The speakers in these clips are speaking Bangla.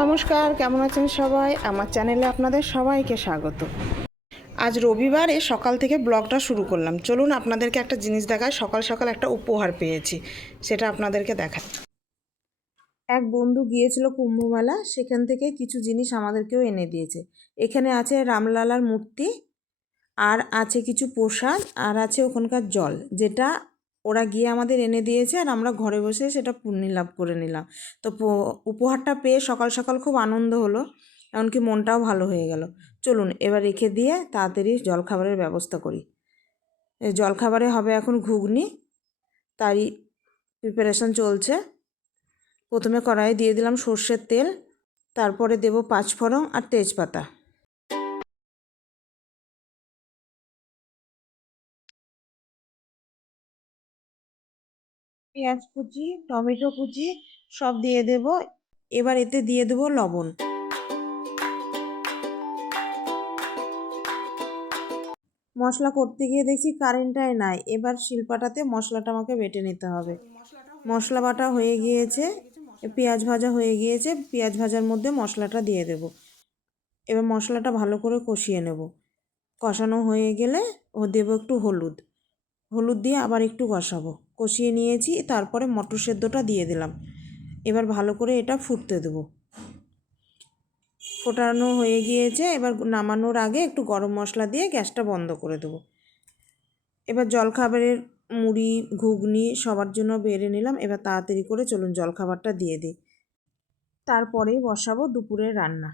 নমস্কার, কেমন আছেন সবাই? আমার চ্যানেলে আপনাদের সবাইকে স্বাগত। আজ রবিবারে সকাল থেকে ব্লগটা শুরু করলাম। চলুন আপনাদেরকে একটা জিনিস দেখায়। সকাল সকাল একটা উপহার পেয়েছি, সেটা আপনাদেরকে দেখাই। এক বন্ধু গিয়েছিল কুম্ভমেলা, সেখান থেকে কিছু জিনিস আমাদেরকেও এনে দিয়েছে। এখানে আছে রামলালার মূর্তি, আর আছে কিছু প্রসাদ, আর আছে ওখানকার জল, যেটা ওরা গিয়ে আমাদের এনে দিয়েছে, আর আমরা ঘরে বসে সেটা পুণ্য লাভ করে নিলাম। তো উপহারটা পেয়ে সকাল সকাল খুব আনন্দ হলো, এমনকি মনটাও ভালো হয়ে গেল। চলুন এবার রেখে দিয়ে তাড়াতাড়ি জলখাবারের ব্যবস্থা করি। এই জলখাবারে হবে এখন ঘুগনি, তারই প্রিপারেশন চলছে। প্রথমে কড়াইয়ে দিয়ে দিলাম সর্ষের তেল, তারপরে দেব পাঁচফোড়ন আর তেজপাতা। পেঁয়াজ কুচি, টমেটো কুচি সব দিয়ে দেব। এবার এতে দিয়ে দেব লবণ। মশলা করতে গিয়ে দেখছি কারেন্টটাই নাই, এবার শিলপাটাতে মশলাটা আমাকে বেটে নিতে হবে। মশলা বাটা হয়ে গিয়েছে, পেঁয়াজ ভাজা হয়ে গিয়েছে, পেঁয়াজ ভাজার মধ্যে মশলাটা দিয়ে দেব। এবার মশলাটা ভালো করে কষিয়ে নেব। কষানো হয়ে গেলে দেব একটু হলুদ। হলুদ দিয়ে আবার একটু কষাবো। কষিয়ে নিয়েছি, তারপরে মটর সেদ্ধটা দিয়ে দিলাম। এবার ভালো করে এটা ফুটতে দেবো। ফোটানো হয়ে গিয়েছে, এবার নামানোর আগে একটু গরম মশলা দিয়ে গ্যাসটা বন্ধ করে দেবো। এবার জলখাবারের মুড়ি ঘুগনি সবার জন্য বেড়ে নিলাম। এবার তাড়াতাড়ি করে চলুন জলখাবারটা দিয়ে দিই, তারপরেই বসাবো দুপুরের রান্না।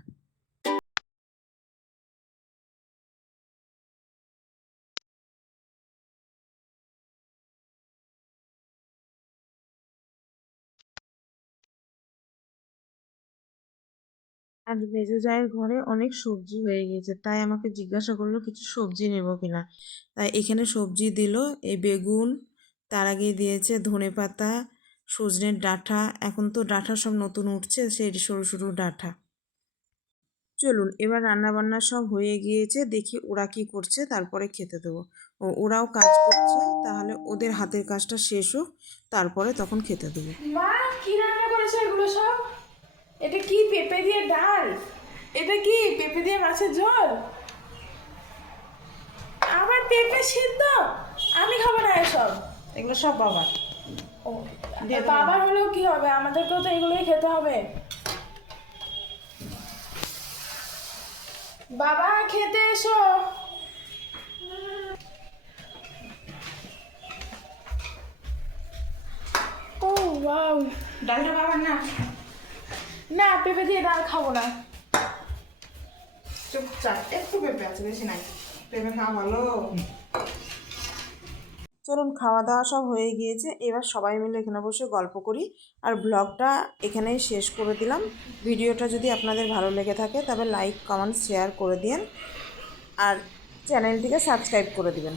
আর মেজো জায়ের ঘরে অনেক সবজি হয়ে গিয়েছে, তাই আমাকে জিজ্ঞাসা করলো কিছু সবজি নেবো কিনা। তাই এখানে সবজি দিল, এই বেগুন, তার আগে দিয়েছে ধনেপাতা, সজনের ডাঁটা। এখন তো ডাঁটা সব নতুন উঠছে, সেই সরু সরু ডাঁটা। চলুন এবার রান্না বান্না সব হয়ে গিয়েছে, দেখি ওরা কি করছে, তারপরে খেতে দেবো। ওরাও কাজ করছে, তাহলে ওদের হাতের কাজটা শেষ হোক, তারপরে তখন খেতে দেবো। মা কি রান্না করেছে এগুলো সব? এটা কি পেঁপে দিয়ে ডাল? এটা কি পেঁপে দিয়ে মাছের ঝোল? আবার পেঁপে সিদ্ধ? আমি খাবো না এসব। এগুলো সব বাবা। ও বাবার হলেও কি হবে, আমাদেরকেও তো এগুলোই খেতে হবে। বাবা খেতে এসো। ও ওয়াও, ডালটা বাবার না। না পেঁপে দিয়ে ডাল খাবো না। চুপচাপ, একটু পেঁপে আছে, বেশি নাই। পেঁপে খাওয়া ভালো। চলুন খাওয়া দাওয়া সব হয়ে গিয়েছে, এবার সবাই মিলে এখানে বসে গল্প করি। আর ব্লগটা এখানেই শেষ করে দিলাম। ভিডিওটা যদি আপনাদের ভালো লেগে থাকে তবে লাইক কমেন্ট শেয়ার করে দিন, আর চ্যানেলটিকে সাবস্ক্রাইব করে দিবেন।